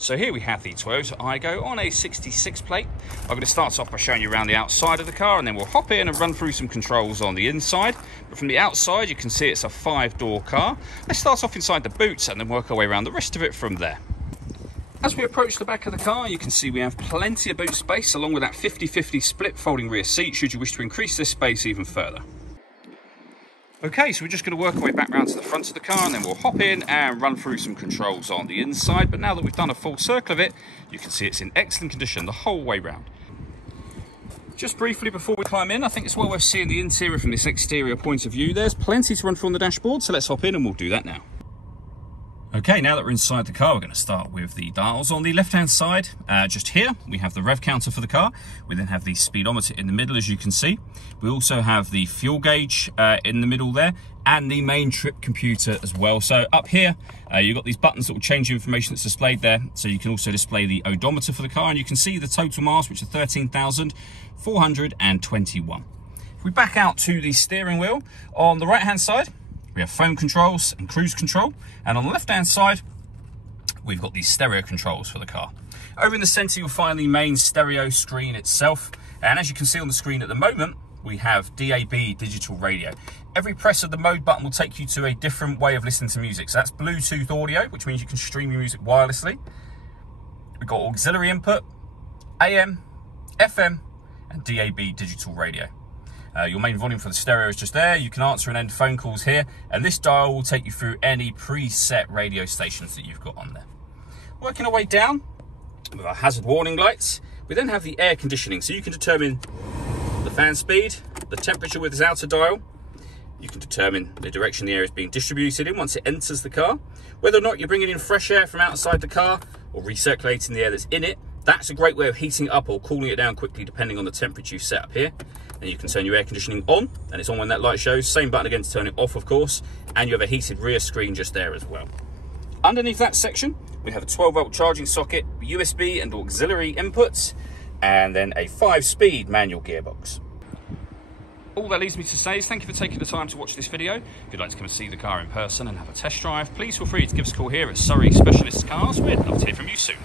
So here we have the Toyota Aygo on a 66 plate. I'm going to start off by showing you around the outside of the car, and then we'll hop in and run through some controls on the inside. But from the outside, you can see it's a 5-door car. Let's start off inside the boots and then work our way around the rest of it from there. As we approach the back of the car, you can see we have plenty of boot space, along with that 50-50 split folding rear seat, should you wish to increase this space even further. Okay, so we're just going to work our way back round to the front of the car, and then we'll hop in and run through some controls on the inside. But now that we've done a full circle of it, you can see it's in excellent condition the whole way round. Just briefly before we climb in, I think it's well worth seeing the interior from this exterior point of view. There's plenty to run through on the dashboard, so let's hop in and we'll do that now. Okay, now that we're inside the car, we're going to start with the dials. On the left-hand side, just here, we have the rev counter for the car. We then have the speedometer in the middle, as you can see. We also have the fuel gauge in the middle there, and the main trip computer as well. So up here, you've got these buttons that will change the information that's displayed there. So you can also display the odometer for the car, and you can see the total miles, which are 13,421. If we back out to the steering wheel, on the right-hand side, we have phone controls and cruise control, and on the left-hand side, we've got these stereo controls for the car. Over in the center, you'll find the main stereo screen itself, and as you can see on the screen at the moment, we have DAB digital radio. Every press of the mode button will take you to a different way of listening to music. So that's Bluetooth audio, which means you can stream your music wirelessly. We've got auxiliary input, AM, FM, and DAB digital radio. Your main volume for the stereo is just there. You can answer and end phone calls here, and this dial will take you through any preset radio stations that you've got on there. Working our way down with our hazard warning lights, we then have the air conditioning, so you can determine the fan speed, the temperature with this outer dial. You can determine the direction the air is being distributed in once it enters the car, whether or not you're bringing in fresh air from outside the car or recirculating the air that's in it. That's a great way of heating it up or cooling it down quickly depending on the temperature you set up here. And you can turn your air conditioning on, and it's on when that light shows. Same button again to turn it off, of course. And you have a heated rear screen just there as well. Underneath that section, we have a 12-volt charging socket, USB and auxiliary inputs, and then a 5-speed manual gearbox. All that leaves me to say is thank you for taking the time to watch this video. If you'd like to come and see the car in person and have a test drive, please feel free to give us a call here at Surrey Specialist Cars. We'd love to hear from you soon.